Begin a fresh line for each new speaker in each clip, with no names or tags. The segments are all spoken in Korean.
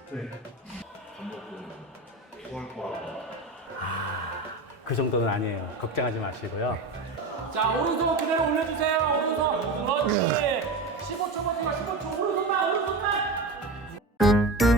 네.
그 정도는 아니에요. 걱정하지 마시고요.
자, 오른손 그대로 올려주세요. 오른손. 그렇지. 15초 버티고 15초. 오른손만, 오른손만.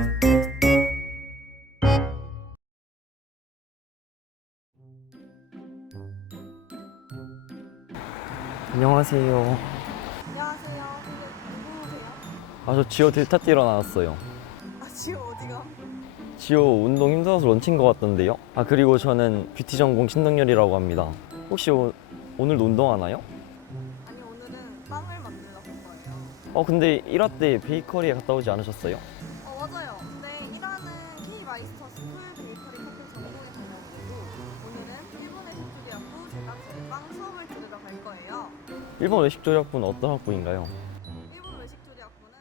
안녕하세요.
안녕하세요. 누구세요?
저 지호 델타 뛰러 나왔어요.
지호 어디가?
지호 운동 힘들어서 런친 것 같던데요? 그리고 저는 뷰티 전공 신동열이라고 합니다. 혹시 오늘도 운동하나요?
아니 오늘은 빵을 만들러 간 거예요.
근데 1화 때 베이커리에 갔다 오지 않으셨어요?
맞아요. 근데 1화는 K 마이스터 스쿨 베이커리 커피 전공에 다녀오고 오늘은 일본의 식조리학부 제빵 수업을 들으러 갈 거예요.
일본 외식조리학부는 어떤 학부인가요?
일본 외식조리학부는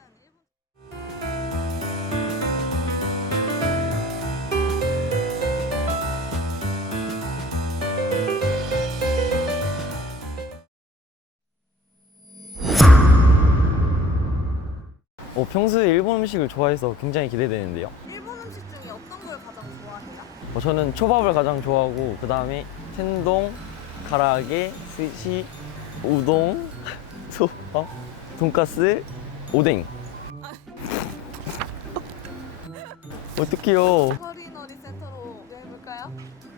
평소에 일본 음식을 좋아해서 굉장히 기대되는데요.
일본 음식 중에 어떤 걸 가장 좋아해요?
저는 초밥을 가장 좋아하고 그 다음에 텐동, 가라아게, 스시, 우동, 소밥, 돈까스, 오뎅. 어떡해요.
커리너리 센터로 여행볼까요?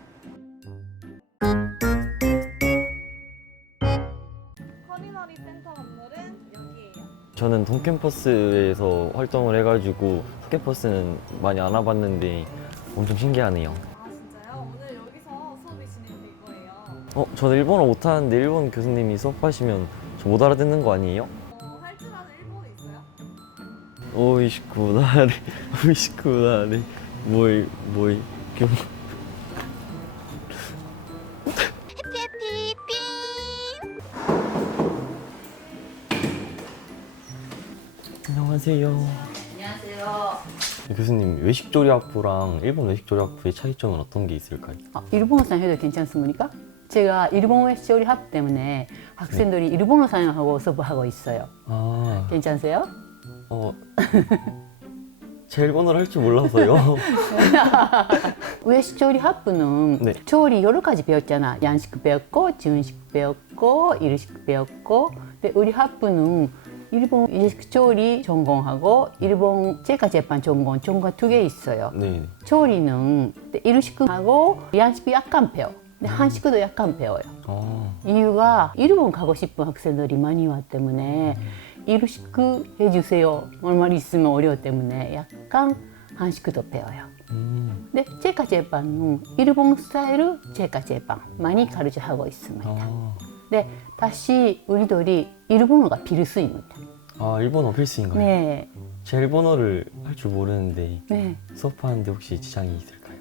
커리너리 센터 건물은 여기예요.
저는 동캠퍼스에서 활동을 해가지고 서캠퍼스는 많이 안 와봤는데 엄청 신기하네요.
진짜요? 오늘 여기서 수업이 진행될 거예요.
저는 일본어 못하는데 일본 교수님이 수업하시면 저 못 알아듣는 거 아니에요?
할 줄 아는 일본어 있어요?
오이시쿠나레 오이시쿠나레 모이 교 안녕하세요.
안녕하세요.
교수님, 외식조리학부랑 일본 외식조리학부의 차이점은 어떤 게 있을까요?
일본어상 해도 괜찮습니까? 제가 일본 외식조리 학부 때문에 학생들이 일본어상 하고 수업하고 있어요. 괜찮으세요?
제 일본어를 할 줄 몰라서요.
외식조리 학부는
네.
조리 여러 가지 배웠잖아. 양식 배웠고, 중식 배웠고, 일식 배웠고. 근데 우리 학부는 일본 외식조리 전공하고 일본 제oi 전공 두 개 있어요.
네.
조리는 일식하고 양식도 약간 배워. 근데 한식도 약간 배워요. 이유가 일본 가고 싶은 학생들이 많이 왔기 때문에 일식 해주세요. 얼마 있으면 어려워 때문에 약간 한식도 배워요. 근데 제과제빵은 일본 스타일 제과제빵 많이 가르쳐하고 있습니다. 근데 다시 우리들이 일본어가 필수입니다.
일본어 필수인가요?
네.
제 일본어를 할 줄 모르는데
네.
수업하는데 혹시 지장이 있을까요?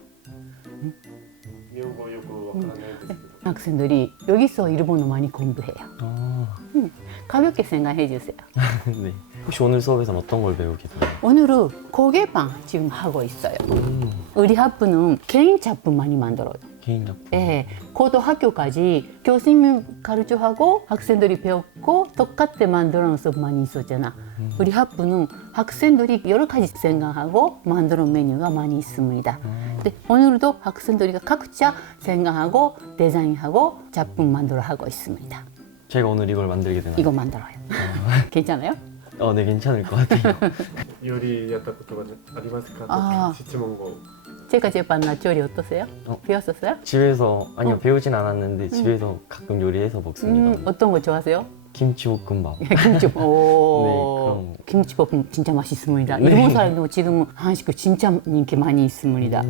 학생들이 여기서 일본어 많이 공부해요. 가볍게 생각해 주세요.
네. 혹시 오늘 수업에서는 어떤 걸 배우게 되나요?
오늘은 고개빵 지금 하고 있어요. 우리 학부는 개인 작품 많이 만들어요.
개인 작품.
네, 고등학교까지 교수님 가르쳐하고 학생들이 배웠고 똑같이 만들어놓은 수업 많이 있었잖아. 우리 학부는 학생들이 여러 가지 생각하고 만드는 메뉴가 많이 있습니다. 근데 오늘도 학생들이 각자 생각하고 디자인하고 작품 만들어 하고 있습니다.
제가 오늘 이걸 만들게 되나요?
이거 만들어요. 괜찮아요?
네, 괜찮을 것 같아요.
料理やったことがありますか
あー
質問を
제가 제빵나 조리 어떠세요? 배웠었어요?
집에서 아니요 배우진 않았는데 집에서 가끔 요리해서 먹습니다.
어떤 거 좋아하세요?
김치볶음밥.
김치. 오.
네, 그럼.
김치볶음 진짜 맛있습니다.
네.
일본 사람도 지금 한식 진짜 인기 많이 있습니다.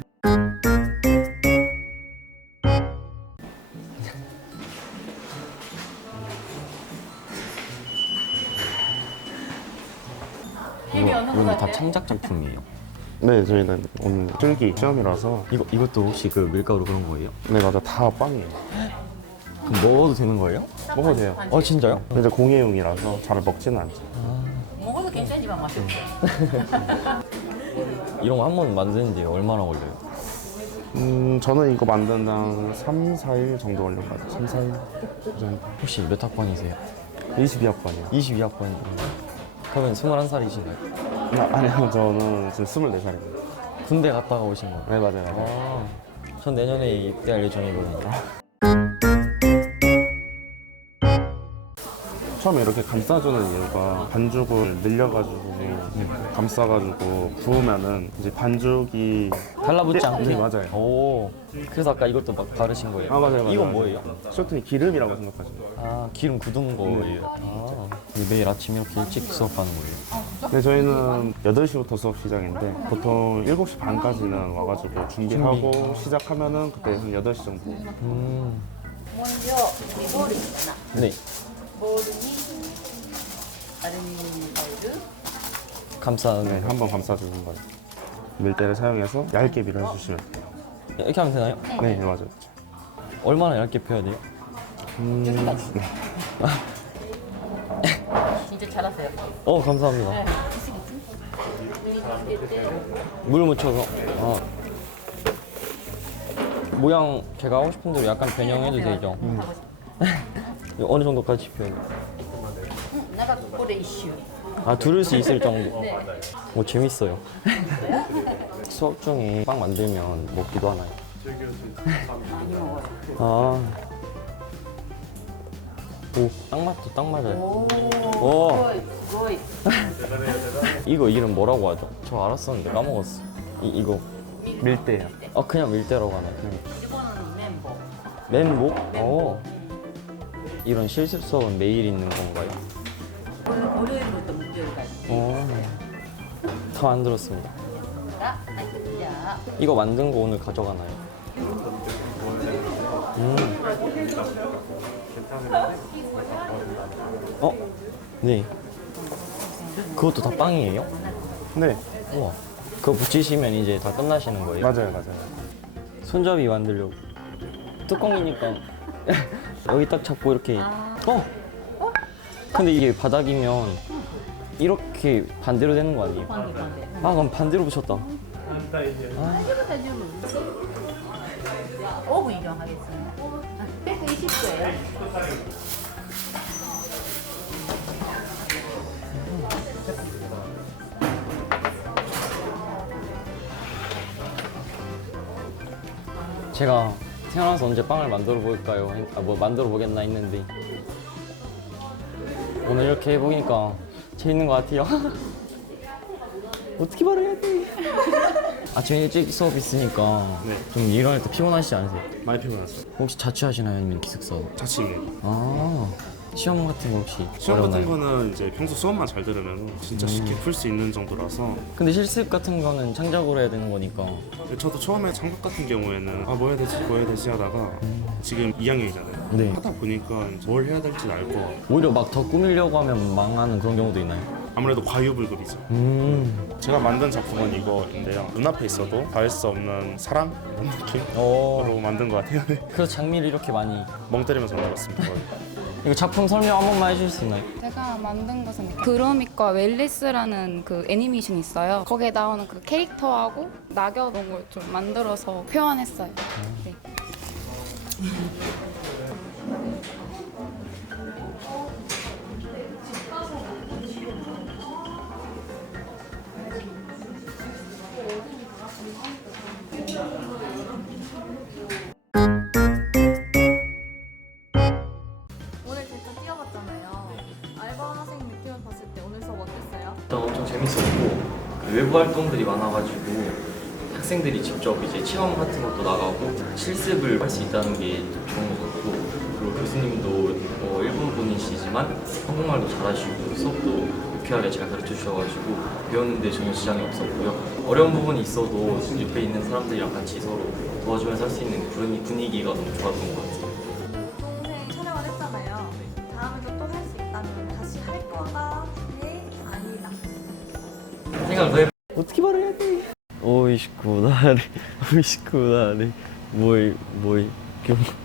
이건 다 창작 작품이에요.
네, 저희는 오늘 줄기 시험이라서.
이것도 혹시 그 밀가루 그런 거예요?
네, 맞아. 다 빵이에요.
그럼 먹어도 되는 거예요?
먹어도 돼요.
진짜요?
근데 공예용이라서 잘 먹지는 않죠.
먹어도 괜찮지만 맛이 없어요.
이런 거 한 번 만드는데 얼마나 걸려요?
저는 이거 만드는 한 3, 4일 정도 걸린 것 같아요. 3, 4일 그 정도.
혹시 몇 학번이세요?
22학번이요.
22학번. 그러면 21살이신가요?
아니요, 저는 지금 24살입니다.
군대 갔다가 오신 거예요?
네, 맞아요.
전 내년에 입대할 예정이거든요.
처음에 이렇게 감싸주는 이유가 반죽을 늘려가지고 감싸가지고 구우면은 이제 반죽이
달라붙지 않게?
네, 맞아요.
오, 그래서 아까 이것도 막 바르신 거예요?
아, 맞아요.
이건
맞아요.
뭐예요?
쇼트니 기름이라고 생각하시면 돼요.
아, 기름 굳은 거예요? 아, 매일 아침 이렇게 일찍 수업하는 거예요?
네, 저희는 8시부터 수업 시작인데 보통 7시 반까지는 와가지고 준비하고 시작하면은 그때 한 8시 정도.
먼저 볼 있잖아.
네.
볼이 알루미늄 파일.
감싸는
네,
거.
한번 감싸주는 거예요. 밀대를 사용해서 얇게 밀어주시면 돼요.
이렇게 하면 되나요?
네, 맞아요.
얼마나 얇게 펴야 돼요?
진짜 잘하세요.
감사합니다. 물 묻혀서. 아. 모양 제가 하고 싶은 대로 약간 변형해도 되죠? 어느 정도까지 펴야 돼요?
내가 볼에 이슈.
아, 두를 수 있을 정도. 재밌어요. 수업 중에 빵 만들면 먹기도 하나요? 아. 오, 딱 맞죠? 딱 맞아요. 오.
거의.
이거 이름 뭐라고 하죠? 저 알았었는데 까먹었어. 이거.
밀대요.
그냥 밀대라고 하나요?
일본은 멤버.
맨목? 이런 실습 수업은 매일 있는 건가요?
월요일부터 목요일까지.
다 만들었습니다.
자,
이거 만든 거 오늘 가져가나요? 네. 그것도 다 빵이에요?
네,
우와. 그거 붙이시면 이제 다 끝나시는 거예요?
맞아요, 맞아요.
손잡이 만들려고. 뚜껑이니까 여기 딱 잡고 이렇게. 근데 이게 바닥이면 이렇게 반대로 되는 거 아니에요?
반대.
그럼 반대로 붙였다.
오븐 이용하겠습니다. 120도예요.
제가 태어나서 언제 빵을 만들어 볼까요? 만들어 보겠나 했는데 오늘 이렇게 해보니까 재밌는 것 같아요. 어떻게 말해야 돼? 아침에 일찍 수업 있으니까 좀 일어날 때 피곤하시지 않으세요?
많이 피곤했어요.
혹시 자취하시나요? 아니면 기숙사?
자취입니다.
시험 같은 거 혹시
시험 같은
어렵나요?
거는 이제 평소 수업만 잘 들으면 진짜 쉽게 풀 수 있는 정도라서.
근데 실습 같은 거는 창작으로 해야 되는 거니까.
저도 처음에 창작 같은 경우에는 뭐 해야 되지 하다가 지금 2학년이잖아요.
네.
하다 보니까 이제 뭘 해야 될지 알 것 같고
오히려 막 더 꾸미려고 하면 망하는 그런 경우도 있나요?
아무래도 과유불급이죠. 제가 만든 작품은 이거인데요. 눈앞에 있어도 닿을 수 없는 사랑 이런 느낌으로 만든 것 같아요.
그래서 장미를 이렇게 많이.
멍 때리면서 만들었습니다.
이거 작품 설명 한 번만 해주실 수 있나요?
제가 만든 것은 그로밋과 웰리스라는 그 애니메이션이 있어요. 거기에 나오는 그 캐릭터하고 낙엽 이런 걸 좀 만들어서 표현했어요. 네.
오늘 대충 뛰어봤잖아요. 알바생 느낌을 봤을 때 오늘 수업 어땠어요?
엄청 재밌었고 외부 활동들이 많아가지고 학생들이 직접 이제 체험 같은 것도 나가고 실습을 할 수 있다는 게 좋은 것 같고, 그리고 교수님도 일본 분이시지만 한국말도 잘하시고 수업도 유쾌하게 잘 가르쳐 주셔가지고 배우는데 전혀 지장이 없었고요. 어려운 부분이 있어도 옆에 있는 사람들이랑 같이 서로 도와주면서 할 수 있는 그런 분위기가 너무 좋았던 것 같아요.
동생 촬영을 했잖아요. 다음에도 또 할 수 있다면 다시 할 거다. 네, 아니다.
생각을 더 해. 어떻게 말해야 돼? 오이시쿠나리, 오이시쿠나리, 뭐이,